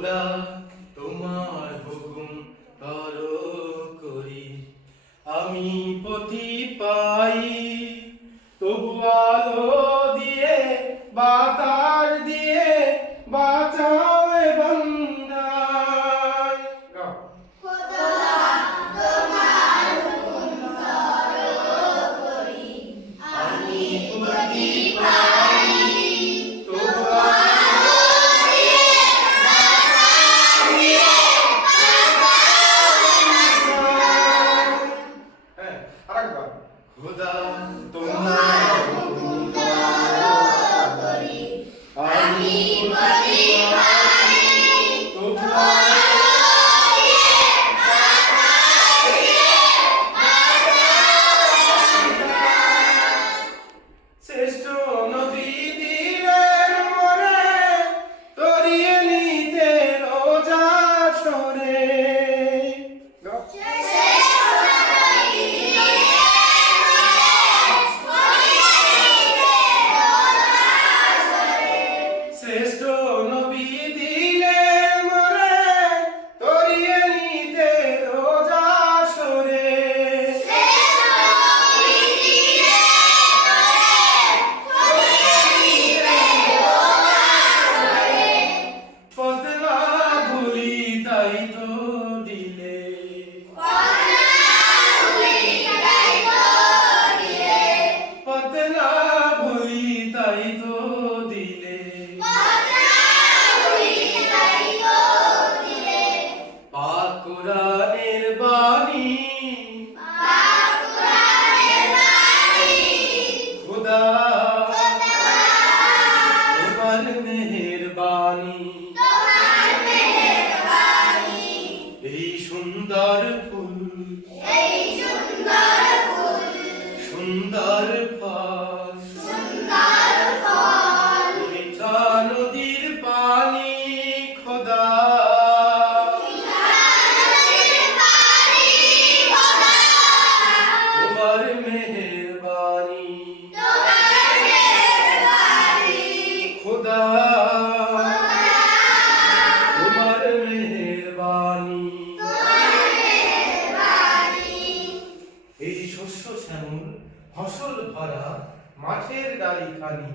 খোদা তোমার হুকুম করো করি, আমি পথি পাই। তবু আলো দিয়ে বাতার দিয়ে বাঁচাও এ বান্দায়। গাও। আমি পথি পাই। তবু আলো দিয়ে বাতার দিয়ে বাঁচাও এ বান্দায়। হ্যাঁ, আরেকবার। খোদা তোমার হুকুম করো করি, আমি পথি পাই। তবু আলো দিয়ে বাতার দিয়ে বাঁচাও এ বান্দায়। শ্রেষ্ঠ নবী দিলেন মোরে তরিয়ে নিতে রোজা সরে। শ্রেষ্ঠ নবী দিলেন মোরে তরিয়ে নিতে রোজা সরে। পথ না ভুলি তাই তো দিলে, পথ না ভুলি তাই তো দিলে। পাক কুরআনের বাণী খোদা তোমার মেহেরবানি। এই সুন্দর ফুল সুন্দর ফল মিঠা নদীর পানি খোদা তোমার মেহেরবানি। খোদা তোমার মেহেরবানি। এই শস্য শ্যামল ফসল ভরা মাঠের ডালি খানি